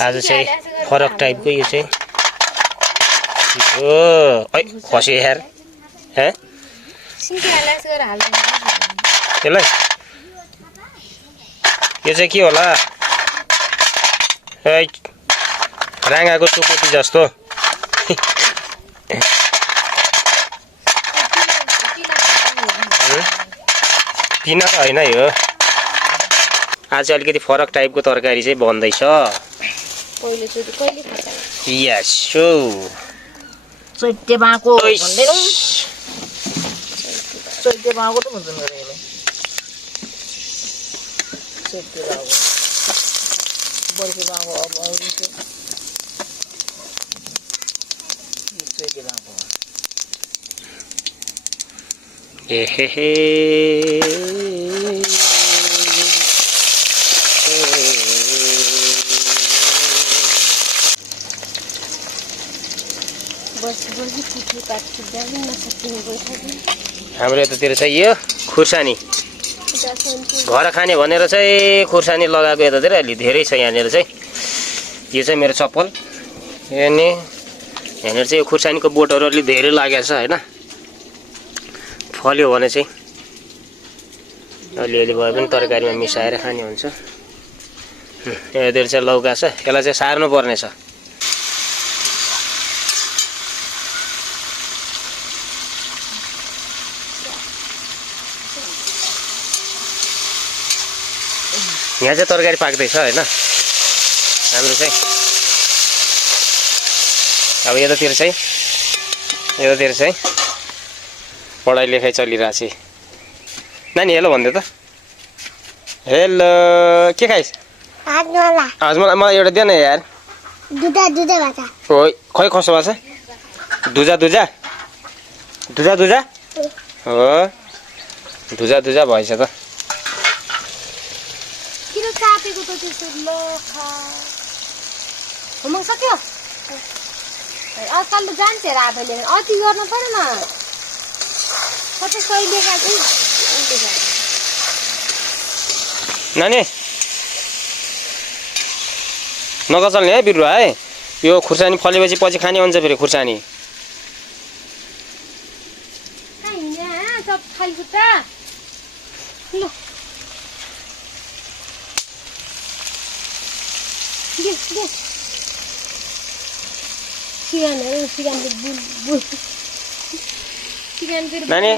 आज चाहिँ फरक टाइपको यो चाहिँ ओ ओइ खस्यो यार हे यसलाई यो चाहिँ के होला ए राँगाको टुकुटी जस्तो पिना त हैन यो आज अलिकति फरक टाइपको तरकारी चाहिँ बन्दैछ पहिलोचोटि कहिले खान्छ यस सो चैते बाको भन्दै रौ चैते बाको त भन्छ नि यसले चैते बाको बर्खे बाको अब आउँदैछ चैते बाको ए हे हे हाम्रो यतातिर चाहिँ यो खुर्सानी घर खाने भनेर चाहिँ खुर्सानी लगाएको यतातिर अलि धेरै छ यहाँनिर चाहिँ यो चाहिँ मेरो चप्पल यहाँनिर चाहिँ यो खुर्सानीको बोटहरू अलि धेरै लागेको छ होइन फल्यो भने चाहिँ अलिअलि भए पनि तरकारीमा मिसाएर खाने हुन्छ यतातिर चाहिँ लौका छ यसलाई चाहिँ सार्नु पर्ने छ यहाँ चाहिँ तरकारी पाक्दैछ हैन हाम्रो चाहिँ अब यतातिर चाहिँ पढाइ लेखाइ चलिरहेछ नानी हेलो भन्दै त हेलो के खाइस् आज मलाई एउटा दे न यार दुधा भाषा ओइ खै कसो भाषा दुजा हो दुजा भएछ त कापेको त त्यसो ल खा होमवर्क सक्यो आजकल त जान्छ हेर आफैले अति गर्नु पर्दैन कतै सही लेखाएको नानी नगचल्ने है बिरुवा है यो खुर्सानी फलेपछि पछि खाने हुन्छ फेरि खुर्सानी सब खाइपुट्टा ल नानी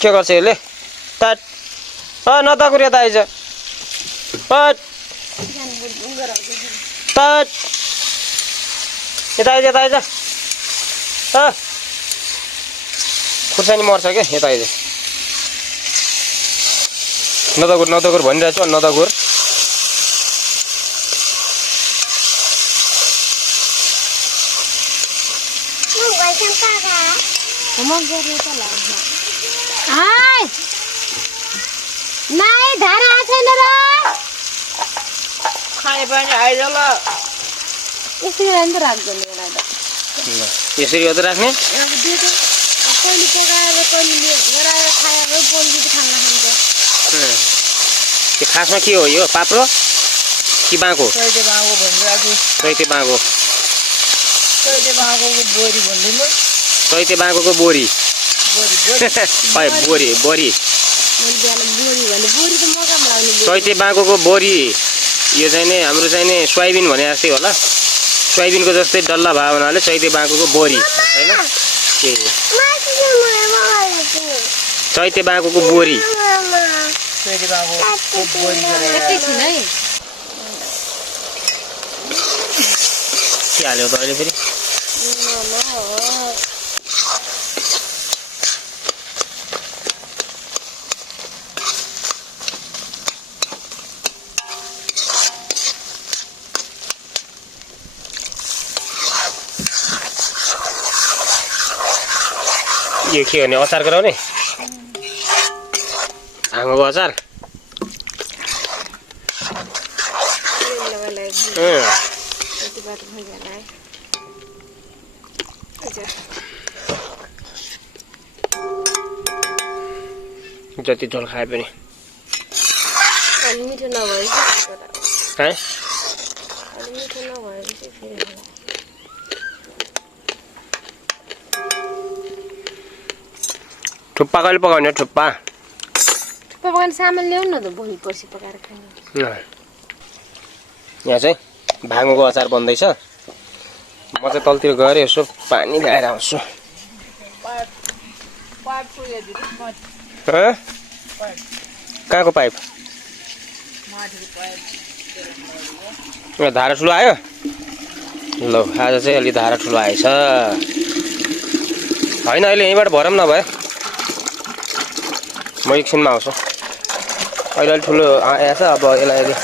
के गर्छ यसले तट नताकुर यता आइज तट यता आइज खुर्सानी मर्छ क्या यता आइज नताकुर भनिरहेको छु नताकुर नाइ धारा छैन र खाने पानी आइज ल यसरी राख्नु त राख्दैन एउटा त यसरी हो त राख्ने कहिले पकाएर कहिले गराएर खाएर बोलबिट खान खान्छ त्यो खासमा के हो यो पाप्रो कि बाँको चैते बाको भनिरहेको चैते बाँको चैते बाकोको बोरी भन्दिनु चैते बाँकोको बोरी बोरी चैते बाँकोको बोरी यो चाहिँ नि हाम्रो चाहिँ नि सोयाबिन भने जस्तै होला सोयाबिनको जस्तै डल्ला भयो हुनाले चैते बाँकोको बोरी हैन के चैते बाँकोको बोरी चैते बाकोको बोरी के हाल्यो त अहिले फेरि यो के भने अचार गराउने हाँगोको अचार जति झोल खाए पनि मिठो नभए मिठो नभएपछि फेरि होला। थुक्पा कहिले पकाउने हो थुक्पा? थुक्पा पकाउने सामान ल्याउनु न त भोलि पर्सि पकाएर खाने। यहाँ चाहिँ भाङोको अचार बन्दैछ। म चाहिँ तलतिर गएर यसो पानी ल्याएर आउँछु। कहाँको पाइप? धारा ठुलो आयो। ल आज चाहिँ अलि धारा ठुलो आएछ होइन। अहिले यहीँबाट भरौँ नभए म एकछिनमा आउँछु। अहिले अलिक ठुलो आएछ। अब यसलाई अहिले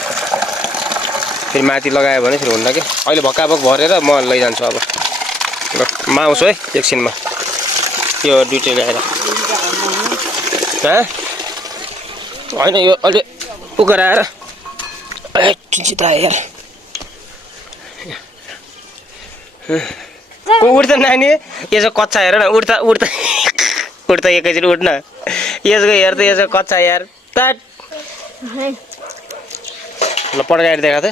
फेरि माथि लगायो भने फेरि हुन्न कि। अहिले भक्काभक भरेर म लैजान्छु। अब ल म आउँछु है एकछिनमा। यो दुइटै ल्याएर होइन यो अलि उकेर आएर चिन्चित आयो यार। उठ्दा नानी यसो कच्चा हेर न। उठ्दा उठ्दा उठ्दा एकैचोटि उठ्न। यसको हेर त यसो कच्चा यार ताट। ल पड्काएर देखा त।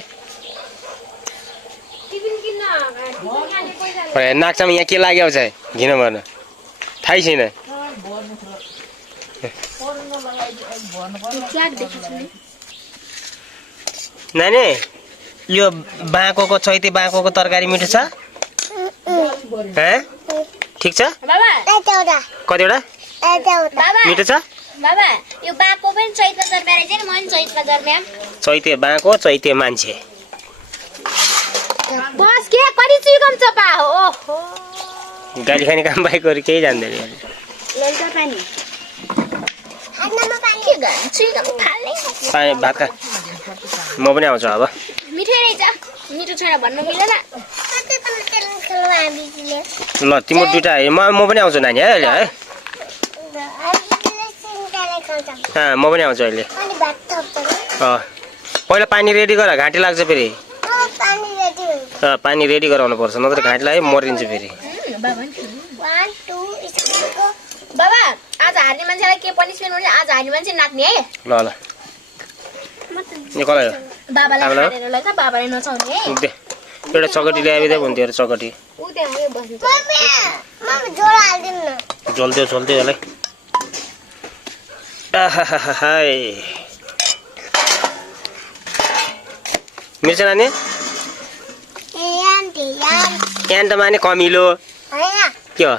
नाक्चामा यहाँ के लाग्यो चाहिँ घिन भर्न थाहै छैन। नानी यो बाँकोको चैते बाँकोको तरकारी मिठो छ? ठिक छ? कतिवटा मिठो छ? बाबा यो बाको पनि चैतमा जन्मेर चाहिँ म पनि चैतमा जन्म्याम। चैते बाँको चैते मान्छे। बस के कति चुइकम चपा हो। ओहो गाली खाने काम बाहेक अरू केही जान्दैन। लल्का पानी के गर्नु चुइकम फाल्ने। पानी भात खा। म पनि आउँछु अब। मिठै रहेछ। मिठो छैन भन्नु मिलेन। ल तिम्रो दुइटा म पनि आउँछु नानी है अहिले है। म पनि आउँछु अहिले। पहिला पानी रेडी गर घाँटी लाग्छ फेरि। पानी रेडी गराउनु पर्छ नत्र घाँटी लाग्यो मरिन्छ फेरि। बाबा आज हार्ने मान्छेलाई के पनिसमेन्ट हुन्छ? आज हार्ने मान्छे नाच्ने है। ल ल यो कसलाई हो? बाबालाई हारेर लैजा बाबालाई नचाउने है। एउटा चकटी ल्याइदियो हुन्थ्यो अरे चकटी। उ त्यहाँ यो बस्नु। जल्दियो जल्दियो यसलाई। हाय मिर्च नानी यान त माने कमिलो के हो?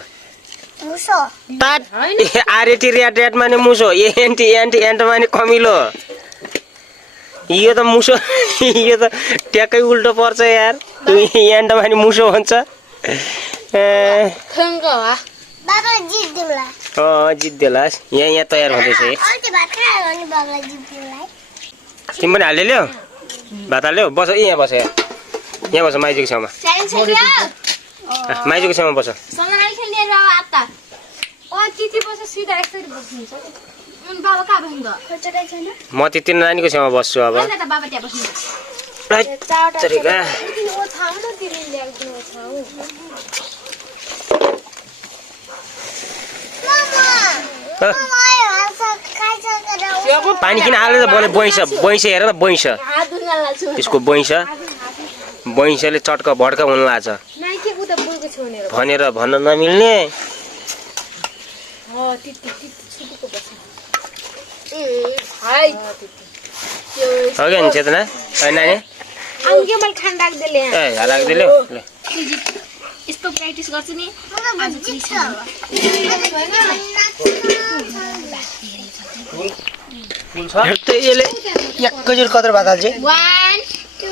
तात आरेटी ऱ्याट ऱ्याट माने मुसो। एन्टी एन्टी एन्ट माने कमिलो। यो त मुसो यो त ट्याक्कै उल्टो पर्छ यार। एन्ट माने मुसो भन्छ। जित्देलास्। यहाँ तयार हुँदैछ। तिमी पनि हालिदियो भात हाल्यो। बस यहाँ बस यहाँ बस माइजूको छेउमा। माइजूको छेउमा बस। म त्यति नानीको छेउमा बस्छु अब। पानी किन हालेर बोले बैंस बैंस हेर न बैंस यसको बैंसले चट्का भड्का हुन लाग्छ भनेर भन्न नमिल्ने। हो क्या चेतना नानी राखिदियो। यस्तो प्र्याक्टिस गर्छु नि आज यसले एकैचोटि कत्रो भात हाल्छ। 1 2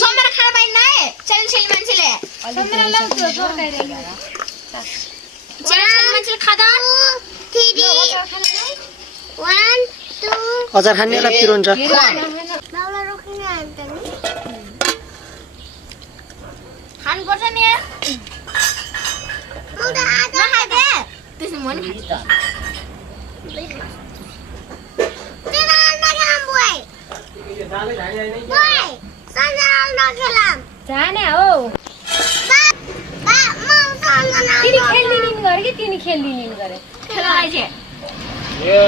समरा खाना पाइन्न है। चलन छैन मान्छेले समरा लाउँछ जोरकाइले चलन छैन मान्छेले खादा 3 1 2 अचार खानेलाई पिरो हुन्छ। बाउला रोक्ने आन्छ नि खानु पर्छ नि यार। म त आधा खादे त्यसै म नि खान्छु। जाने हो तिनी खेल्दिनिन् गरे कि तिनी खेल्दिनिन् गरे खेलाइ छे यो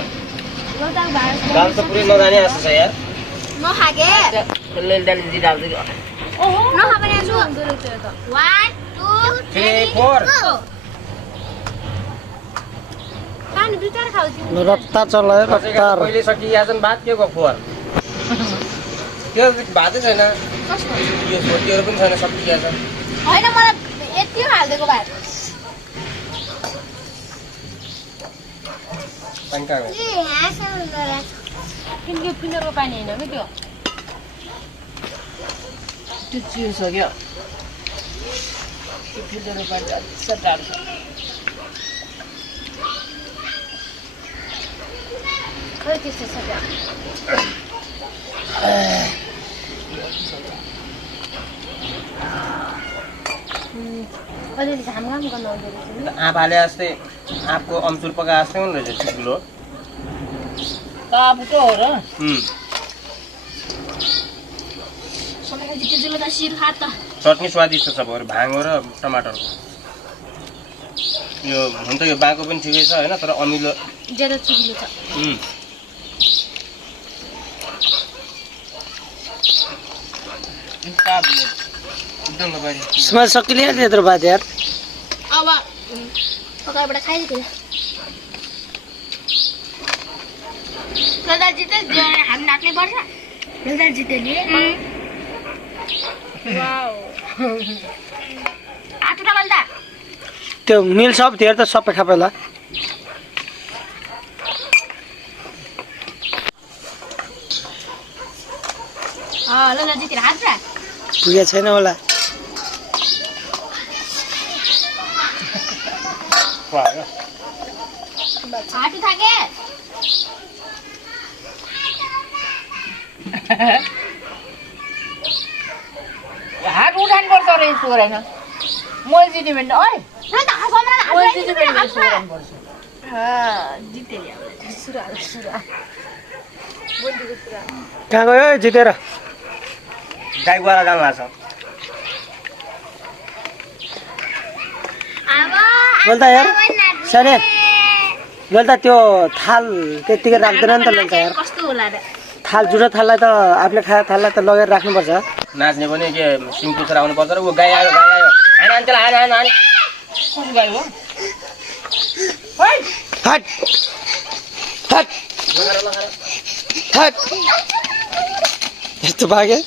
गाल त पुरै नजाने जस्तो छ यार। नखाके ले दाली जी डाल्दै नखा पनि आछु 1 2 3 4 पानी बिचार खाउँछु रफ्तार चलायो रफ्तार पहिले सकियाछन् भात के को फोर त्यो भातै छैन कस्तो यो छोटीहरु पनि छैन सकियाछ हैन मलाई यति हाल्देको भात पंका किनकि फिल्टरको पानी हैन के त्यो त्यो चिसक्यो त्यो फिल्टरको पानी अच्छा टाढो खै त्यस्तो छ क्या अलिअलि घाम गर्न आउँदो रहेछ आँपाले जस्तै आँपको अम्चुर पकाए जस्तै हुने रहेछ ठुलो तापुटो हो र सबैले जिल्ला त शिर खात त चटनी स्वादिष्ट छ भर भाङो र टमाटरको यो हुन त यो बाको पनि ठिकै छ हैन तर अमिलो ज्यादा चिगिलो छ एकदम नपारी स्मेल सकिले त्यत्रो भात यार अब पकाएर खाइदियो लदा जिते हामी नाच्नै पर्छ लदा जिते नि वाउ आटुटा बल्दा त्यो मिल सब थियो त सबै खा पहिला लदा जिते हात र पुगे छैन होला आटु थाके हात उठानुपर्छ रे सोरेन मैले जित्यो भने ओइ न त हासमरा मैले जित्यो भने सोराउनुपर्छ जिते ल्याउ सुरा सुरा बोल्दिको सुरा कहाँ गयो जितेर गाई गोरा जान लाग्छ बोल्दा यार साने बोल्दा त्यो थाल त्यतिकै राख्दैन नि त लन्छ यार कस्तो होला र थाल जुठो थाललाई त आफूले खाए थाललाई त लगेर राख्नुपर्छ नाच्ने पनि के सिङपुछर आउनु पर्छ र ऊ गाई आयो हान हान त्यसलाई हान हान कुन गाई हो हट हट हट यस्तो भागे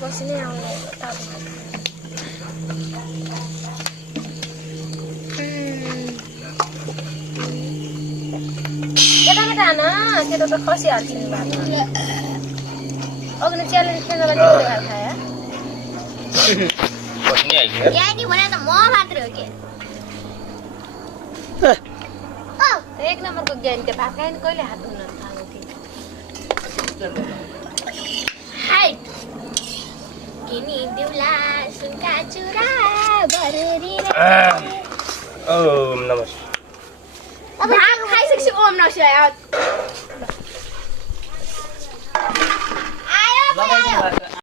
कसैले आउने केटा न केटा त खसी हाल्छन् भातमा अघि च्यालेन्ज खेल्न लागि के भात खाया बस्ने आइयो याइ नि भने त म मात्रै हो के एक नम्बरको ज्ञान त्यो भात खाइन कहिले हात धुन थाल्नु थियो हाइ किनी दिउला सुनका चुरा भरुरी ओम नमस्ते अब भात खाइसकेपछि ओम नमस्ते आयो